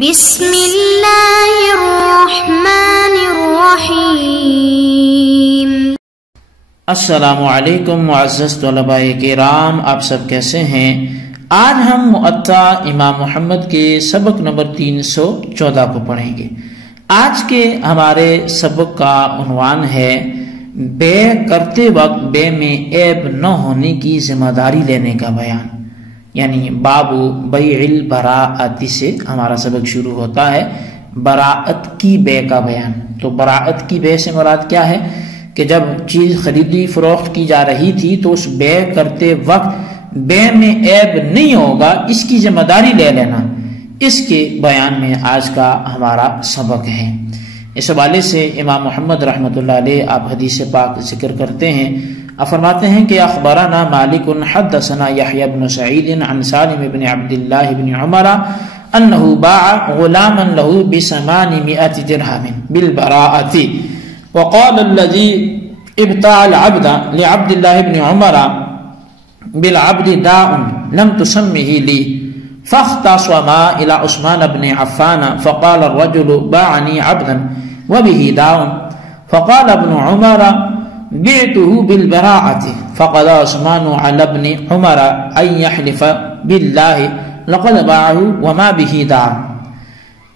بسم اللہ الرحمن الرحیم۔ السلام علیکم معزز طلباء کرام، آپ سب کیسے ہیں؟ آج ہم مؤطا امام محمد کے سبق نمبر 314 کو پڑھیں گے۔ آج کے ہمارے سبق کا عنوان ہے بے کرتے وقت بے میں عیب نہ ہونے کی ذمہ داری لینے کا بیان، یعنی باب بیع البراءۃ سے ہمارا سبق شروع ہوتا ہے۔ براءت کی بے کا بیان، تو براءت کی بے سے مراد کیا ہے کہ جب چیز خریدی فروخت کی جا رہی تھی تو اس بے کرتے وقت بے میں عیب نہیں ہوگا، اس کی ذمہ داری لے لینا، اس کے بیان میں آج کا ہمارا سبق ہے۔ اس حوالے سے امام محمد رحمۃ اللہ علیہ آپ حدیث پاک ذکر کرتے ہیں، فرماتے ہیں کہ اخبرنا مالک حدثنا یحیی بن سعید عن سالم بن عبد الله بن عمر انه باع غلاما له ب800 درهم بالبراءة، وقال الذي ابتاع العبد لعبد الله بن عمر بالعبد داء لم تسمه لي، فاختصما الى عثمان بن عفان فقال الرجل باعني عبدا وبه داء، فقال ابن عمر بعته بالبراءة، فقضى عثمان على ابن عمر أن يحلف بالله لقد باعه وما به داء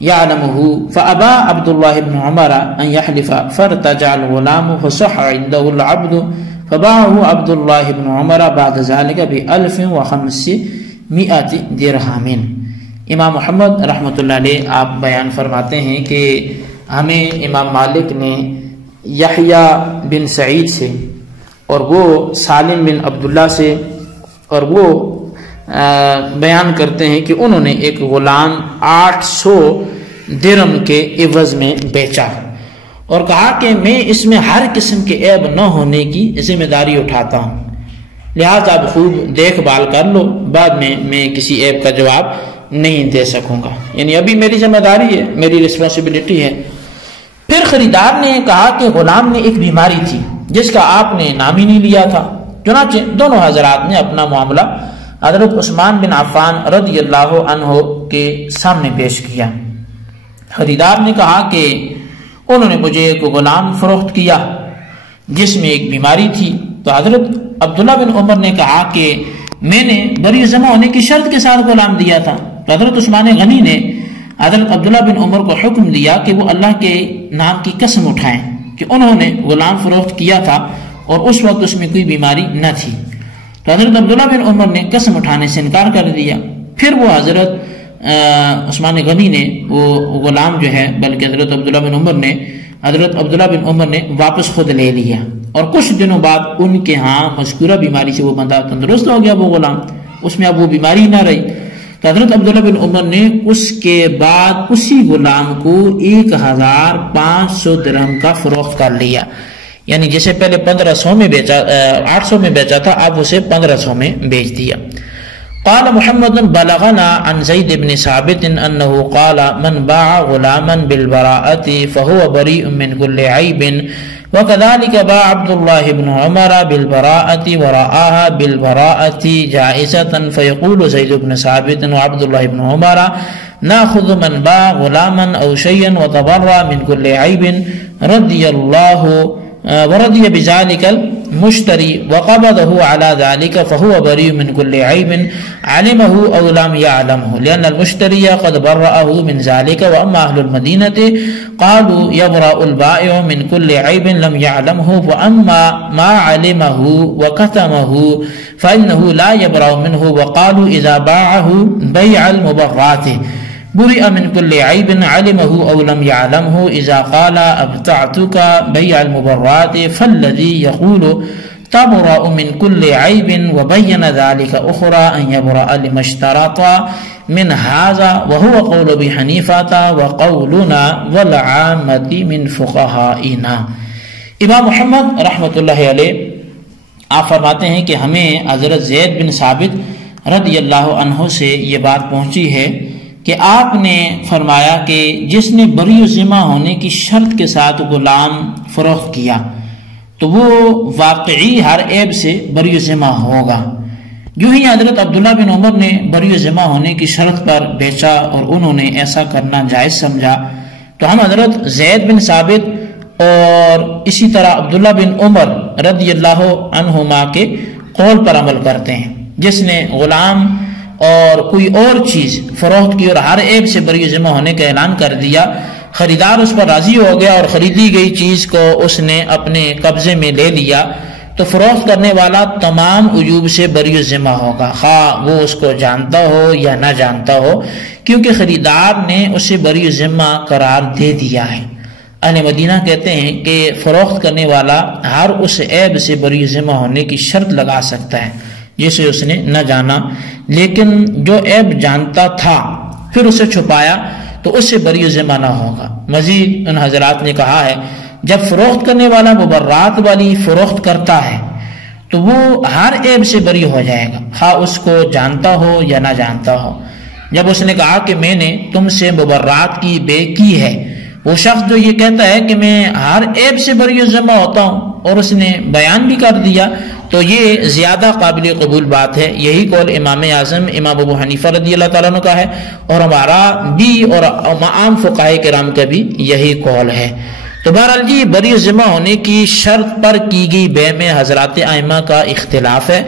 يعلمه، فأبى عبد الله بن عمر أن يحلف، فارتجع الغلام فصح عنده العبد، فباعه عبد الله بن عمر بعد ذلك ب1500 درهم۔ امام محمد رحمۃ اللہ علیہ آپ بیان فرماتے ہیں کہ ہمیں امام مالک نے یحییٰ بن سعید سے اور وہ سالم بن عبداللہ سے، اور وہ بیان کرتے ہیں کہ انہوں نے ایک غلام 800 درہم کے عوض میں بیچا اور کہا کہ میں اس میں ہر قسم کے عیب نہ ہونے کی ذمہ داری اٹھاتا ہوں، لہٰذا آپ خوب دیکھ بھال کر لو، بعد میں کسی عیب کا جواب نہیں دے سکوں گا، یعنی ابھی میری ذمہ داری ہے، میری رسپانسبلٹی ہے۔ پھر خریدار نے کہا کہ غلام نے ایک بیماری تھی جس کا آپ نے نام ہی نہیں لیا تھا، چنانچہ دونوں حضرات نے اپنا معاملہ حضرت عثمان بن عفان رضی اللہ عنہ کے سامنے پیش کیا۔ خریدار نے کہا کہ انہوں نے مجھے ایک غلام فروخت کیا جس میں ایک بیماری تھی، تو حضرت عبداللہ بن عمر نے کہا کہ میں نے بری ذمہ ہونے کی شرط کے ساتھ غلام دیا تھا، تو حضرت عثمان غنی نے حضرت عبداللہ بن عمر کو حکم دیا کہ وہ اللہ کے نام کی قسم اٹھائیں کہ انہوں نے غلام فروخت کیا تھا اور اس وقت اس میں کوئی بیماری نہ تھی، تو حضرت عبداللہ بن عمر نے قسم اٹھانے سے انکار کر دیا۔ پھر وہ حضرت عثمان غنی نے وہ غلام جو ہے، بلکہ حضرت عبداللہ بن عمر نے واپس خود لے لیا، اور کچھ دنوں بعد ان کے ہاں مذکورہ بیماری سے وہ بندہ تندرست ہو گیا، وہ غلام، اس میں اب وہ بیماری نہ رہی، تو حضرت عبداللہ بن عمر نے اس کے بعد اسی غلام کو 1500 درہم کا فروخت کر لیا، یعنی جسے پہلے 1500 میں بیچا، 800 میں بیچا تھا، اب اسے 1500 میں بیچ دیا۔ قال محمد بلغنا عن زید بن ثابت انه قال من باع غلاما بالبراءة فهو بريء من كل عيب، وكذلك باع عبد الله بن عمر بالبراءة ورآها بالبراءة جائزة، فيقول زيد بن ثابت وعبد الله بن عمر ناخذ من باع غلاما أو شيئا وتبرأ من كل عيب ورضي بذلك المشتري وقبضه على ذلك فهو بريء من كل عيب علمه أو لم يعلمه، لأن المشتري قد برأه من ذلك، وأما أهل المدينة قالوا يبرأ البائع من كل عيب لم يعلمه، وأما ما علمه وكتمه فإنه لا يبرأ منه، وقالوا إذا باعه بيع المبرات برئ من كل عيب علمه أو لم يعلمه، إذا قال أبتعتك بيع المبرات فالذي يقول تبرأ من كل عيب وبين ذلك أخرى أن يبرأ لما اشترط من هذا، وهو قول أبي حنيفة وقولنا والعامة من فقهائنا۔ امام محمد رحمۃ اللہ علیہ آپ فرماتے ہیں کہ ہمیں حضرت زید بن ثابت رضی اللہ عنہ سے یہ بات پہنچی ہے کہ آپ نے فرمایا کہ جس نے بری ذمہ ہونے کی شرط کے ساتھ غلام فروخت کیا تو وہ واقعی ہر عیب سے بری ذمہ ہوگا، جو ہی حضرت عبداللہ بن عمر نے بری ذمہ ہونے کی شرط پر بیچا اور انہوں نے ایسا کرنا جائز سمجھا تو ہم حضرت زید بن ثابت اور اسی طرح عبداللہ بن عمر رضی اللہ عنہما کے قول پر عمل کرتے ہیں، جس نے غلام اور کوئی اور چیز فروخت کی اور ہر عیب سے بری ذمہ ہونے کا اعلان کر دیا، خریدار اس پر راضی ہو گیا اور خریدی گئی چیز کو اس نے اپنے قبضے میں لے لیا، تو فروخت کرنے والا تمام عیوب سے بری ذمہ ہوگا، خواہ وہ اس کو جانتا ہو یا نہ جانتا ہو، کیونکہ خریدار نے اسے بری ذمہ قرار دے دیا ہے۔ اہل مدینہ کہتے ہیں کہ فروخت کرنے والا ہر اس عیب سے بری ذمہ ہونے کی شرط لگا سکتا ہے جسے اس نے نہ جانا، لیکن جو عیب جانتا تھا پھر اسے چھپایا تو اس سے بری ذمہ نہ ہوگا۔ مزید ان حضرات نے کہا ہے جب فروخت کرنے والا مبرات والی فروخت کرتا ہے تو وہ ہر عیب سے بری ہو جائے گا، خواہ اس کو جانتا ہو یا نہ جانتا ہو۔ جب اس نے کہا کہ میں نے تم سے مبرات کی بے کی ہے، وہ شخص جو یہ کہتا ہے کہ میں ہر عیب سے بری ذمہ ہوتا ہوں اور اس نے بیان بھی کر دیا، تو یہ زیادہ قابل قبول بات ہے۔ یہی قول امام اعظم امام ابو حنیفہ رضی اللہ تعالیٰ عنہ کا ہے اور ہمارا بھی اور عام فقہائے کرام کا بھی یہی قول ہے۔ تو بہرحال جی بری ذمہ ہونے کی شرط پر کی گئی بے میں حضرات ائمہ کا اختلاف ہے۔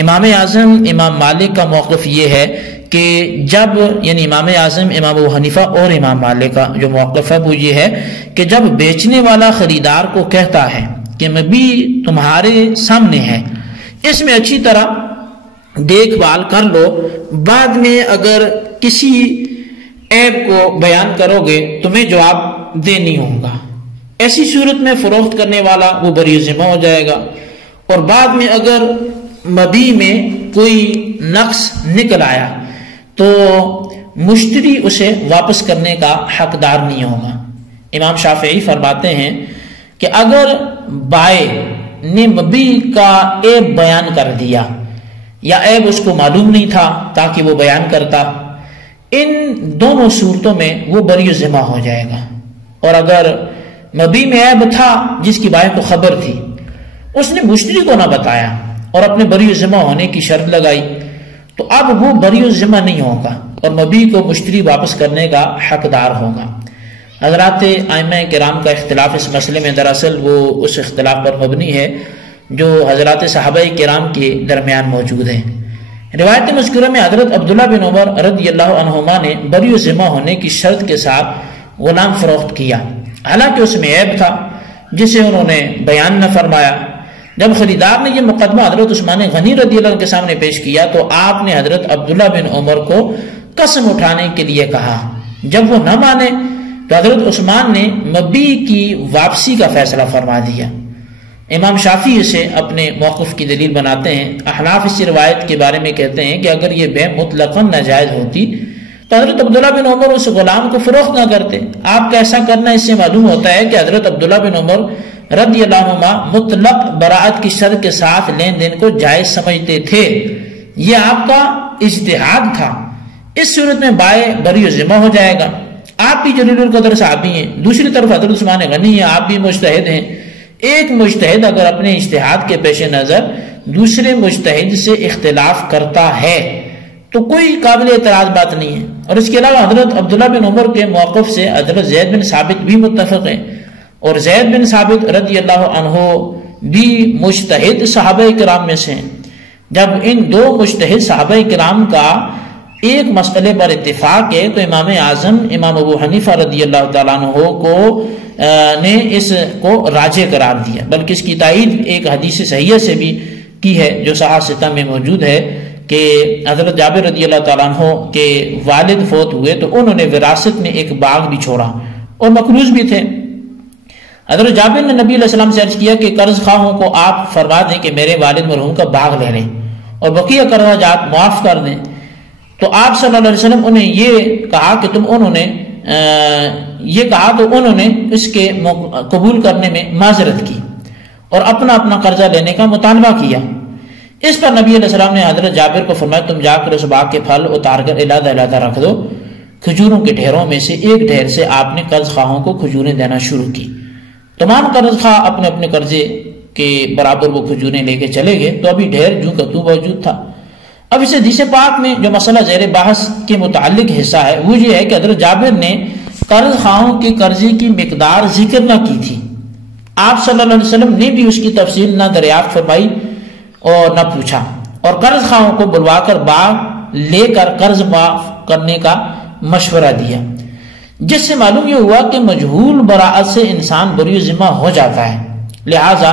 امام اعظم امام مالک کا موقف یہ ہے کہ جب یعنی امام اعظم امام ابو حنیفہ اور امام مالک کا جو موقف ہے وہ یہ ہے کہ جب بیچنے والا خریدار کو کہتا ہے کہ میں بھی تمہارے سامنے ہے، اس میں اچھی طرح دیکھ بھال کر لو، بعد میں اگر کسی عیب کو بیان کرو گے تمہیں جواب دینی ہوگا، ایسی صورت میں فروخت کرنے والا وہ بری ذمہ ہو جائے گا، اور بعد میں اگر مبیع میں کوئی نقص نکل آیا تو مشتری اسے واپس کرنے کا حقدار نہیں ہوگا۔ امام شافعی فرماتے ہیں کہ اگر بائع نے مبیع کا عیب بیان کر دیا یا عیب اس کو معلوم نہیں تھا تاکہ وہ بیان کرتا، ان دونوں صورتوں میں وہ بری ذمہ ہو جائے گا، اور اگر مبیع میں عیب تھا جس کی بائع کو خبر تھی، اس نے مشتری کو نہ بتایا اور اپنے بری ذمہ ہونے کی شرط لگائی، تو اب وہ بری ذمہ نہیں ہوگا اور مبیع کو مشتری واپس کرنے کا حقدار ہوگا۔ حضرات ائمہ کرام کا اختلاف اس مسئلے میں دراصل وہ اس اختلاف پر مبنی ہے جو حضرات صحابہ کرام کے درمیان موجود ہے۔ روایت مذکورہ میں حضرت عبداللہ بن عمر رضی اللہ عنہما نے بری ذمہ ہونے کی شرط کے ساتھ غلام فروخت کیا، حالانکہ اس میں عیب تھا جسے انہوں نے بیان نہ فرمایا۔ جب خریدار نے یہ مقدمہ حضرت عثمان غنی رضی اللہ عنہ کے سامنے پیش کیا تو آپ نے حضرت عبداللہ بن عمر کو قسم اٹھانے کے لیے کہا، جب وہ نہ مانے تو حضرت عثمان نے مبیع کی واپسی کا فیصلہ فرما دیا۔ امام شافعی اسے اپنے موقف کی دلیل بناتے ہیں۔ احناف اس روایت کے بارے میں کہتے ہیں کہ اگر یہ بے مطلقاً ناجائز ہوتی تو حضرت عبداللہ بن عمر اس غلام کو فروخت نہ کرتے۔ آپ کا ایسا کرنا اس سے معلوم ہوتا ہے کہ حضرت عبداللہ بن عمر رضی اللہ عنہ مطلق براءت کی شرط کے ساتھ لین دین کو جائز سمجھتے تھے، یہ آپ کا اجتہاد تھا۔ اس صورت میں بائع بری ذمہ ہو جائے گا۔ آپ بھی جلیل القدر صحابی ہیں، دوسری طرف حضرت عثمان غنی ہیں، آپ بھی مجتہد ہیں۔ ایک مجتہد اگر اپنے اجتہاد کے پیش نظر دوسرے مجتہد سے اختلاف کرتا ہے تو کوئی قابل اعتراض بات نہیں ہے۔ اور اس کے علاوہ حضرت عبداللہ بن عمر کے موقف سے حضرت زید بن ثابت بھی متفق ہیں، اور زید بن ثابت رضی اللہ عنہ بھی مجتہد صحابہ کرام میں سے ہیں۔ جب ان دو مجتہد صحابہ کرام کا ایک مسئلے پر اتفاق ہے تو امام اعظم امام ابو حنیفہ رضی اللہ تعالیٰ عنہ نے اس کو راجح قرار دیا، بلکہ اس کی تائید ایک حدیث صحیحہ سے بھی کی ہے جو صحاح ستہ میں موجود ہے کہ حضرت جابر رضی اللہ تعالیٰ عنہ کے والد فوت ہوئے تو انہوں نے وراثت میں ایک باغ بھی چھوڑا اور مقروض بھی تھے۔ حضرت جابر نے نبی علیہ السلام سے عرض کیا کہ قرض خواہوں کو آپ فرما دیں کہ میرے والد مرحوم کا باغ لے لیں اور بقیہ قرضہ جات معاف کر دیں، تو آپ صلی اللہ علیہ وسلم انہیں یہ کہا کہ انہوں نے اس کے قبول کرنے میں معذرت کی اور اپنا اپنا قرضہ لینے کا مطالبہ کیا۔ اس پر نبی علیہ السلام نے حضرت جابر کو فرمایا تم جا کر اس باغ کے پھل اتار کر علیحدہ علیحدہ رکھ دو۔ کھجوروں کے ڈھیروں میں سے ایک ڈھیر سے آپ نے قرض خواہوں کو کھجوریں دینا شروع کی۔ تمام قرض خواہ اپنے اپنے قرضے کے برابر وہ کھجوریں لے کے چلے گئے تو ابھی ڈھیر جو کا تو موجود تھا۔ اب اس حدیث پاک میں جو مسئلہ زیر بحث کے متعلق حصہ ہے وہ یہ ہے کہ حضرت جابر نے قرض خواہوں کے قرضے کی مقدار ذکر نہ کی تھی. آپ صلی اللہ علیہ وسلم نے بھی اس کی تفصیل نہ دریافت فرمائی اور نہ پوچھا، اور قرض خواہوں کو بلوا کر باغ لے کر قرض معاف کرنے کا مشورہ دیا، جس سے معلوم یہ ہوا کہ مجہول براءت سے انسان بری ذمہ ہو جاتا ہے. لہٰذا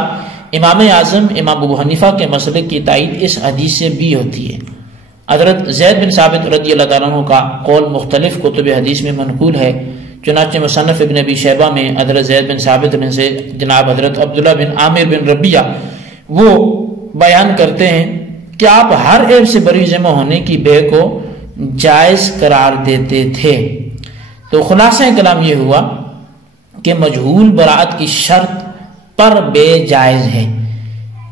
امام اعظم امام ابو حنیفہ کے مسلک کی تائید اس حدیث سے بھی ہوتی ہے. حضرت زید بن ثابت رضی اللہ تعالیٰ عنہ کا قول مختلف کتب حدیث میں منقول ہے. چنانچہ مصنف ابن ابی شیبہ میں حضرت زید بن ثابت میں سے جناب حضرت عبداللہ بن عامر بن ربیہ وہ بیان کرتے ہیں کہ آپ ہر عیب سے بری ذمہ ہونے کی بے کو جائز قرار دیتے تھے. تو خلاصہ کلام یہ ہوا کہ مجہول براءت کی شرط پر بے جائز ہے.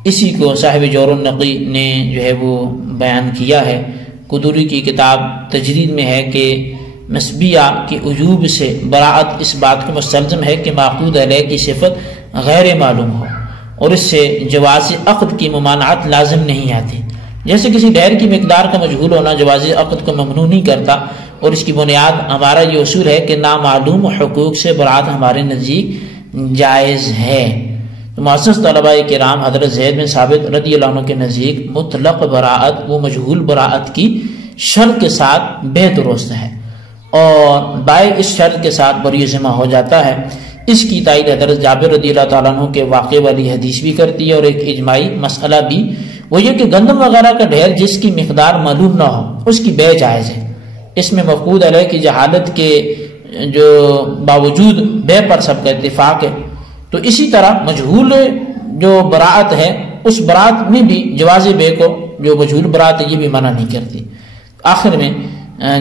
اسی کو صاحب جور النقی نے جو ہے وہ بیان کیا ہے. قدوری کی کتاب تجرید میں ہے کہ مسبیہ کی عیوب سے براءت اس بات کو مستلزم ہے کہ معقود علیہ کی صفت غیر معلوم ہو، اور اس سے جواز عقد کی ممانعت لازم نہیں آتی. جیسے کسی ڈھیر کی مقدار کا مجہول ہونا جواز عقد کو ممنوع نہیں کرتا، اور اس کی بنیاد ہمارا یہ اصول ہے کہ نامعلوم حقوق سے براءت ہمارے نزدیک جائز ہے. تو معزز طلباء کرام، حضرت زید بن ثابت رضی اللہ عنہ کے نزدیک مطلق براءت وہ مجہول براءت کی شرط کے ساتھ بے درست ہے، اور بائع اس شرط کے ساتھ بری ذمہ ہو جاتا ہے. اس کی تائید حضرت جابر رضی اللہ تعالیٰ عنہ کے واقعے والی حدیث بھی کرتی ہے، اور ایک اجماعی مسئلہ بھی وہ یہ کہ گندم وغیرہ کا ڈھیر جس کی مقدار معلوم نہ ہو اس کی بے جائز ہے. اس میں مفقود علیہ کی جہالت کے جو باوجود بے پر سب کا اتفاق ہے. تو اسی طرح مجہول جو براءت ہے اس براءت میں بھی جواز بے کو جو مجہول براءت ہے یہ بھی منع نہیں کرتی. آخر میں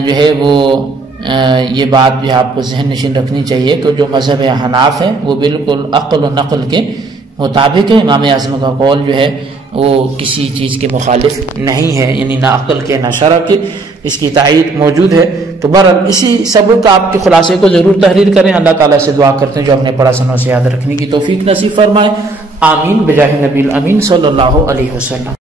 جو ہے وہ یہ بات بھی آپ کو ذہن نشین رکھنی چاہیے کہ جو مذہب حناف ہے وہ بالکل عقل و نقل کے مطابق ہے. امام اعظم کا قول جو ہے وہ کسی چیز کے مخالف نہیں ہے، یعنی نہ عقل کے نہ شرع کے، اس کی تائید موجود ہے. تو بہرحال اسی سبق کا آپ کے خلاصے کو ضرور تحریر کریں. اللہ تعالیٰ سے دعا کرتے ہیں جو ہم نے پڑھا سنوں سے یاد رکھنے کی توفیق نصیب فرمائے. آمین بجاہ نبی الامین صلی اللہ علیہ وسلم.